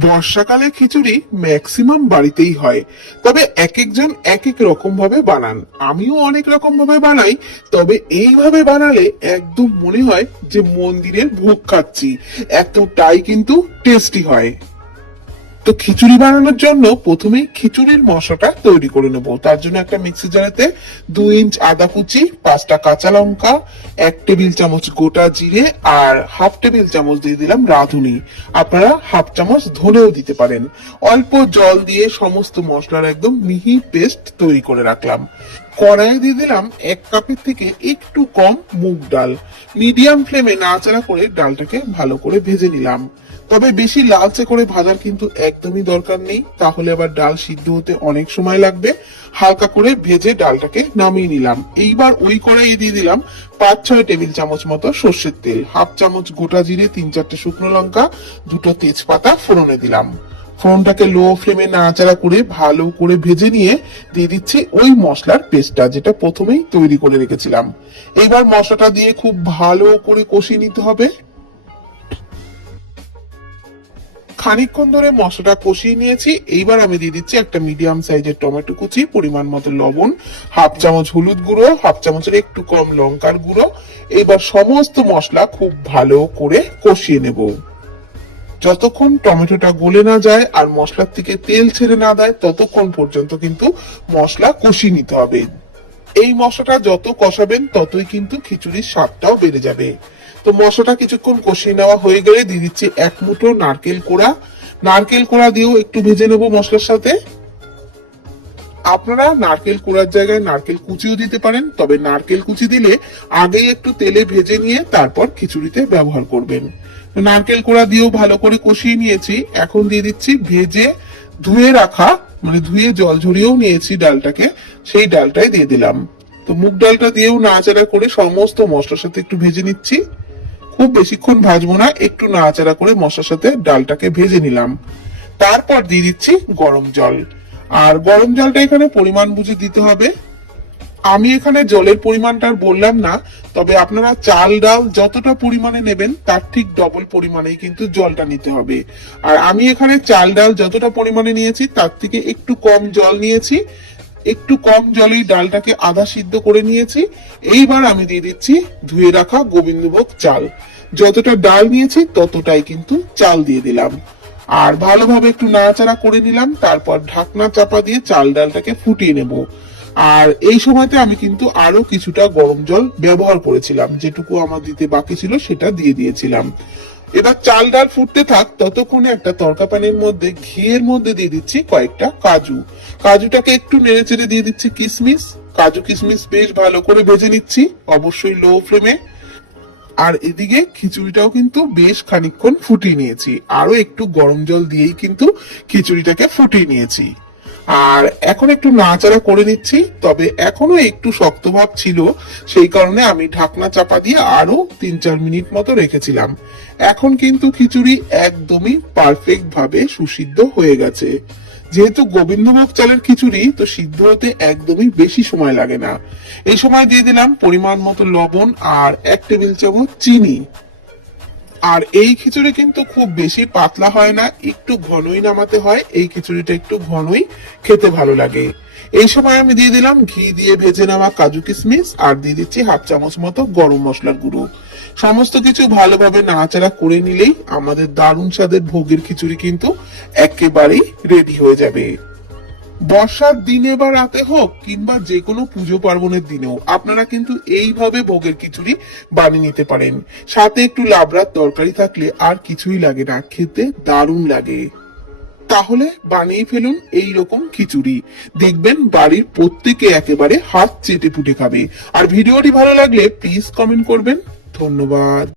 বর্ষাকালে খিচুড়ি ম্যাক্সিমাম বাড়িতেই হয়। তবে এক একজন এক এক রকম ভাবে বানান। আমিও অনেক রকম ভাবে বানাই, তবে এইভাবে বানালে একদম মনে হয় যে মন্দিরের ভোগ খাচ্ছি। এতটাই কিন্তু টেস্টি হয়। তো খিচুড়ি বানানোর জন্য প্রথমেই খিচুড়ির মশলাটা তৈরি করে নেব। তার জন্য একটা মিক্সি জারেতে দুই ইঞ্চ আদা কুচি, পাঁচটা কাঁচা লঙ্কা, এক টেবিল চামচ গোটা জিরে আর হাফ টেবিল চামচ দিয়ে দিলাম রাঁধুনি। আপনারা হাফ চামচ ধনেও দিতে পারেন। অল্প জল দিয়ে সমস্ত মশলার একদম মিহি পেস্ট তৈরি করে রাখলাম। কড়াইয়ে দিয়ে দিলাম এক কাপের থেকে একটু কম মুগ ডাল। মিডিয়াম ফ্লেমে নাড়াচাড়া করে ডালটাকে ভালো করে ভেজে নিলাম। তবে বেশি লালচে করে ভাজার কিন্তু একদমই দরকার নেই। তাহলে আবার ডাল সিদ্ধ হতে অনেক সময় লাগবে। হালকা করে ভেজে ডালটাকে নামিয়ে নিলাম। এইবার ওই কড়াইয়ে দিয়ে দিলাম পাঁচ ছয় টেবিল চামচ মতো সর্ষের তেল। হাফ চামচ গোটা জিরে, তিন চারটে শুকনো লঙ্কা, দুটো তেজপাতা ফোড়নে দিলাম। ফোড়নটাকে লো ফ্লেমে নাড়াচাড়া করে ভালো করে ভেজে নিয়ে দিয়ে দিচ্ছি ওই মশলার পেস্টটা, যেটা প্রথমেই তৈরি করে রেখেছিলাম। এইবার মশলাটা দিয়ে খুব ভালো করে কষিয়ে নিতে হবে। খানিকক্ষণ ধরে মশলাটা কষিয়ে নিয়েছি। এইবার আমি দিয়ে দিচ্ছি একটা মিডিয়াম সাইজের টমেটো কুচি, পরিমাণ মতো লবণ, হাফ চামচ হলুদ গুঁড়ো, হাফ চামচের একটু কম লঙ্কার গুঁড়ো। এইবার সমস্ত মশলা খুব ভালো করে কষিয়ে নেব। যতক্ষণ টমেটোটা গলে না যায় আর মশলার থেকে তেল ছেড়ে না দেয় ততক্ষণ পর্যন্ত কিন্তু মশলা কষিয়ে নিতে হবে। এই মশলাটা যত কষাবেন, ততই কিন্তু খিচুড়ির স্বাদটাও বেড়ে যাবে। তো মশলাটা কিছুক্ষণ কষিয়ে নেওয়া হয়ে গেলে দিয়ে দিচ্ছি এক মুঠো নারকেল কোড়া। নারকেল কোড়া দিয়েও একটু ভেজে নেব মশলার সাথে। আপনারা নারকেল কোড়ার জায়গায় নারকেল কুচিও দিতে পারেন, তবে নারকেল কুচি দিলে আগেই একটু তেলে ভেজে নিয়ে তারপর খিচুড়িতে ব্যবহার করবেন। নারকেল কোড়া দিয়েও ভালো করে কষিয়ে নিয়েছি, এখন দিয়ে দিচ্ছি ভেজে ধুয়ে রাখা মানে ধুয়ে জল ঝরিয়েও নিয়েছি ডালটাকে, সেই ডালটাই দিয়ে দিলাম। তো মুগ ডালটা দিয়েও নাড়াচাড়া করে সমস্ত মশলার সাথে একটু ভেজে নিচ্ছি। খুব বেশিক্ষণ ভাজবো না, একটু নাড়াচাড়া করে মশলার সাথে ডালটাকে ভেজে নিলাম। তারপর দিয়ে দিচ্ছি গরম জল। আর গরম জলটা এখানে পরিমাণ বুঝে দিতে হবে। আমি এখানে জলের পরিমাণটা বললাম না, তবে আপনারা চাল, ডাল যতটা পরিমাণে নেবেন, তার ঠিক ডবল পরিমাণেই কিন্তু জলটা নিতে হবে। আর আমি এখানে চাল, ডাল যতটা পরিমাণে নিয়েছি, তার থেকে একটু কম জল নিয়েছি। একটু কম জলেই ডালটাকে আধা সিদ্ধ করে নিয়েছি। এইবার আমি দিয়ে দিচ্ছি ধুয়ে রাখা গোবিন্দভোগ চাল। যতটা ডাল নিয়েছি ততটাই কিন্তু চাল দিয়ে দিলাম। আর ভালোভাবে একটু নাড়াচাড়া করে নিলাম, তারপর ঢাকনা চাপা দিয়ে চাল ডালটাকে ফুটিয়ে নেব। আর এই সময়তে আমি কিন্তু আরও কিছুটা গরম জল ব্যবহার করেছিলাম, যেটুকু আমার দিতে বাকি ছিল সেটা দিয়ে দিয়েছিলাম। এবার চাল ডাল ফুটতে থাক, ততক্ষণে একটা তরকা প্যানের মধ্যে, ঘিয়ের মধ্যে দিয়ে দিচ্ছি কয়েকটা কাজু। কাজুটাকে একটু নেড়ে চেড়ে দিয়ে দিচ্ছি কিশমিশ কাজু কিশমিশ বেশ ভালো করে ভেজে নিচ্ছি, অবশ্যই লো ফ্লেমে আর এদিকে খিচুড়িটাও কিন্তু বেশ খানিকক্ষণ ফুটিয়ে নিয়েছি। আরও একটু গরম জল দিয়েই কিন্তু খিচুড়িটাকে ফুটিয়ে নিয়েছি। আর এখন একটু নাড়াচাড়া করে নিচ্ছি, তবে এখনও একটু শক্ত ভাব ছিল, সেই কারণে আমি ঢাকনা চাপা দিয়ে আরও তিন চার মিনিট মতো রেখেছিলাম। এখন কিন্তু খিচুড়ি একদমই পারফেক্ট ভাবে সুসিদ্ধ হয়ে গেছে। যেহেতু গোবিন্দভোগ চালের খিচুড়ি, তো সিদ্ধ হতে একদমই বেশি সময় লাগে না। এই সময় দিয়ে দিলাম পরিমাণ মতো লবণ আর এক টেবিল চামচ চিনি। আর এই খিচুড়ি কিন্তু খুব বেশি পাতলা হয় না, একটু ঘনই নামাতে হয়, এই খিচুড়িটা একটু ঘনই খেতে ভালো লাগে। এই সময় আমি দিয়ে দিলাম ঘি দিয়ে ভেজে নেওয়া কাজু কিশমিশ আর দিয়ে দিচ্ছি হাফ চামচ মতো গরম মশলার গুঁড়ো। সমস্ত কিছু ভালোভাবে নাড়াচাড়া করে নিলেই আমাদের দারুণ স্বাদের ভোগের খিচুড়ি কিন্তু একেবারেই রেডি হয়ে যাবে। বর্ষার দিনে বা রাতে হোক কিংবা যে কোনো পুজো পার্বণের দিনেও আপনারা কিন্তু এইভাবে ভোগের খিচুড়ি বানিয়ে নিতে পারেন। সাথে একটু লাবড়ার তরকারি থাকলে আর কিছুই লাগে না, খেতে দারুণ লাগে। তাহলে বানিয়ে ফেলুন এই রকম খিচুড়ি। দেখবেন বাড়ির প্রত্যেকে একেবারে হাত চেটে পুটে খাবে। আর ভিডিওটি ভালো লাগলে প্লিজ কমেন্ট করবেন। ধন্যবাদ।